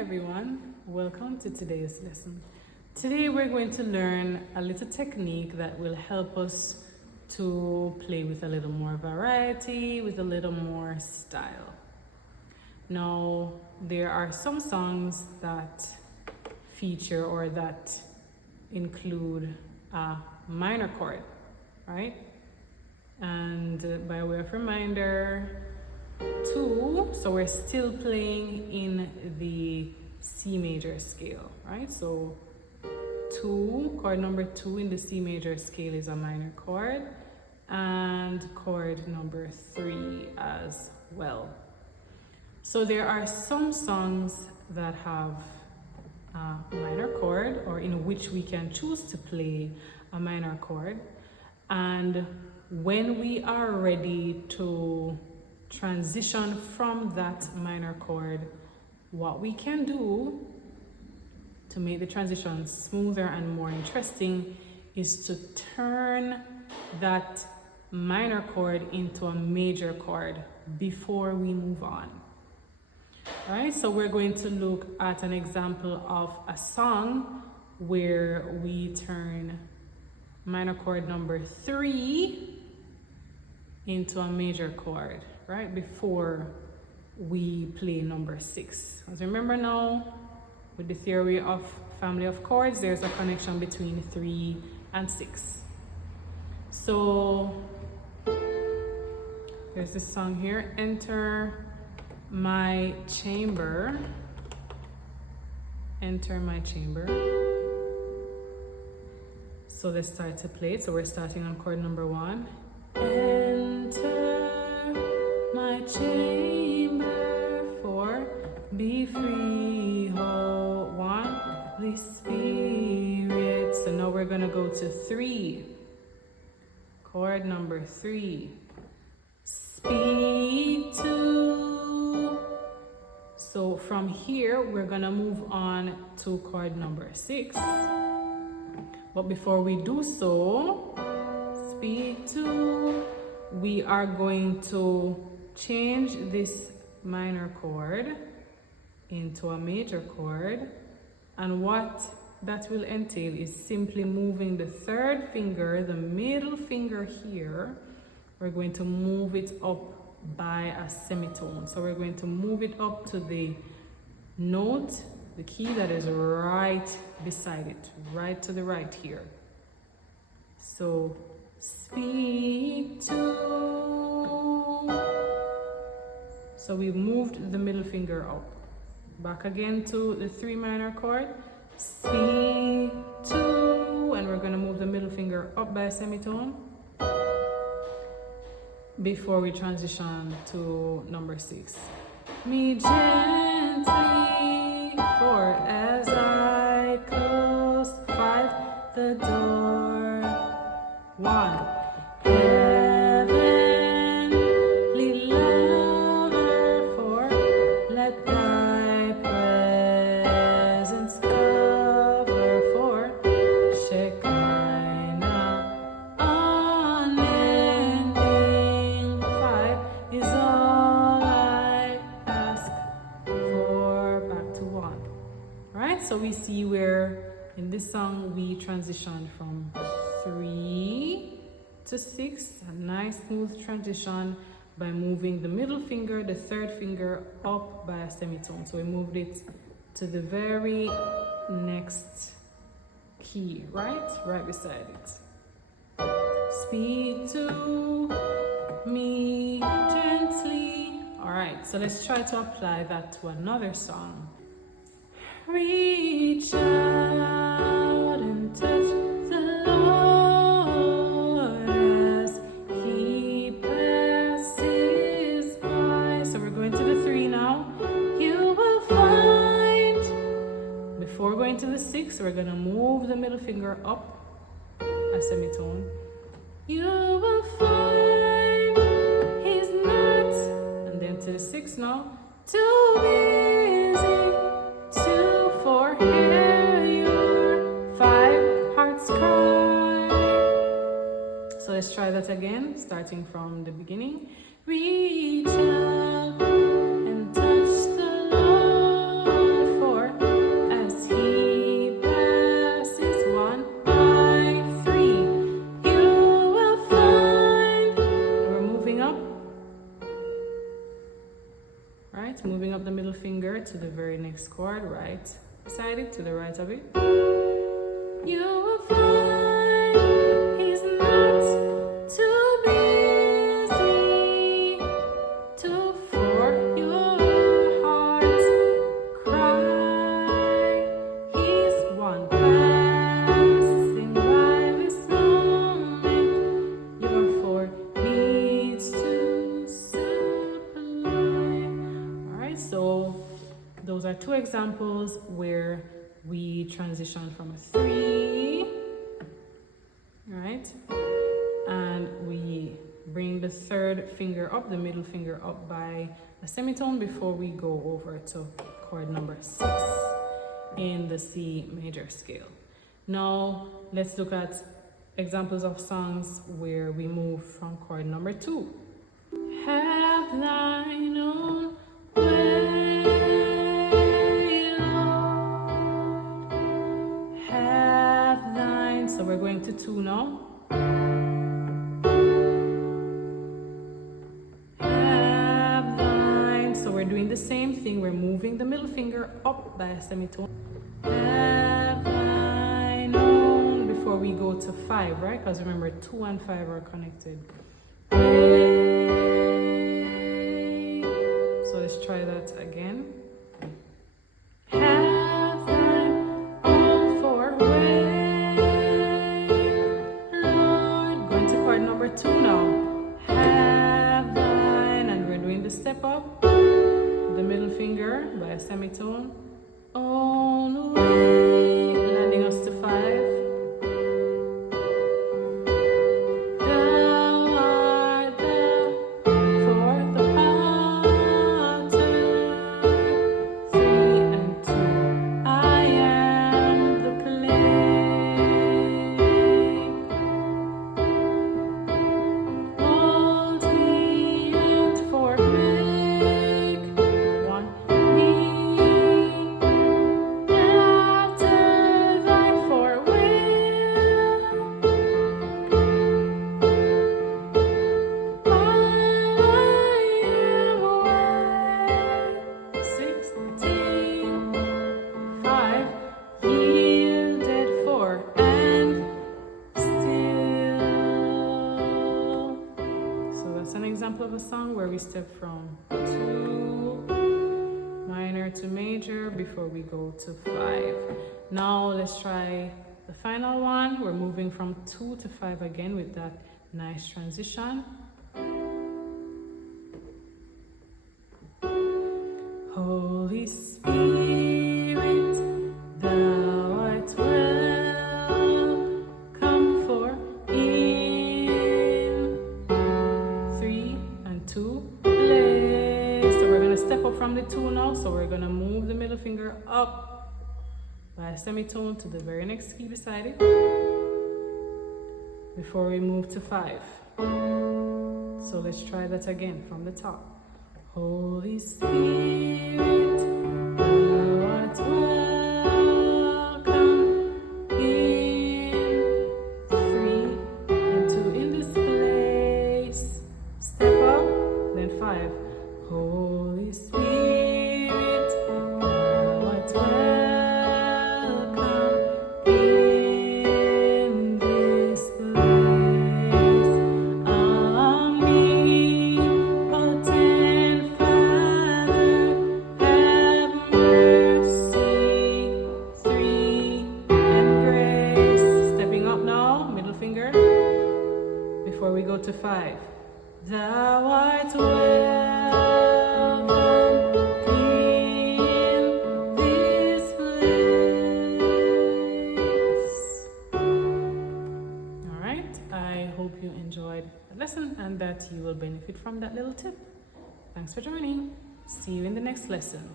everyone, welcome to today's lesson. Today we're going to learn a little technique that will help us to play with a little more variety, with a little more style. Now, there are some songs that feature or that include a minor chord, right? And by way of reminder, 2, so we're still playing in the C major scale, right? So 2, chord number 2 in the C major scale is a minor chord, and chord number 3 as well. So there are some songs that have a minor chord, or in which we can choose to play a minor chord, and when we are ready to transition from that minor chord, what we can do to make the transition smoother and more interesting is to turn that minor chord into a major chord before we move on. All right, so we're going to look at an example of a song where we turn minor chord number 3 into a major chord, right, before we play number 6. As remember now, with the theory of family of chords, there's a connection between 3 and 6. So there's this song here, Enter My Chamber. Enter My Chamber. So let's start to play it. So we're starting on chord number 1. Enter my chamber, 4, be free, hold 1, Holy Spirit. So now we're gonna go to 3, chord number 3, speak to. So from here we're gonna move on to chord number 6, but before we do so, speak to, we are going to change this minor chord into a major chord, and what that will entail is simply moving the 3rd finger, the middle finger here, we're going to move it up by a semitone. So we're going to move it up to the note, the key that is right beside it, right to the right here. So speak to. So we've moved the middle finger up. Back again to the 3 minor chord. Speak to. And we're going to move the middle finger up by a semitone before we transition to number 6. Me gently, 4, as I close, 5, the door, 1, heavenly lover, 4, let thy presence cover, 4, Shekinah, unending, 5, is all I ask for, back to 1. All right, so we see where in this song we transition from 3 to 6, a nice smooth transition by moving the middle finger, the 3rd finger up by a semitone. So we moved it to the very next key, right beside it. Speak to me gently. All right, so let's try to apply that to another song. Reach out and touch the Lord as He passes by. So we're going to the 3 now. You will find. Before going to the 6, we're gonna move the middle finger up a semitone. You will find He's not. And then to the 6 now. Too busy. 2, 4, hear your 5, heart's cry. So let's try that again, starting from the beginning. Reach out and touch the Lord, 4, the very next chord, right beside it, to the right of it. You will find he's not too busy to for your heart's cry. He's one passing by this moment. Your four needs to supply. Alright, so those are two examples where we transition from a 3, right? And we bring the third finger up, the middle finger up by a semitone before we go over to chord number 6 in the C major scale. Now let's look at examples of songs where we move from chord number 2. Have thine own way, Lord. Have thine. So we're going to 2 now. Have thine. So we're doing the same thing. We're moving the middle finger up by a semitone. Have thine own before we go to 5, right? Because remember, 2 and 5 are connected. So let's try that again. Have thine own for way, Lord. Going to chord number 2 now. Have thine, and we're doing the step up, the middle finger by a semitone. Own way, landing us to 5. Of a song where we step from 2 minor to major before we go to 5. Now let's try the final one. We're moving from 2 to 5 again with that nice transition. Holy Spirit, thou art welcome for in 3 and 2 place. So we're going to step up from the 2 now. So we're going to move the middle finger up by a semitone to the very next key beside it before we move to 5. So let's try that again from the top. Holy Spirit, thou art welcome in 3 and 2 in this place. Step up, then 5. Holy Spirit, thou art welcome in this place. Omnipotent Father, have mercy. 3 and grace. Stepping up now, middle finger, before we go to 5. Thou art welcome in this place. All right, I hope you enjoyed the lesson and that you will benefit from that little tip. Thanks for joining. See you in the next lesson.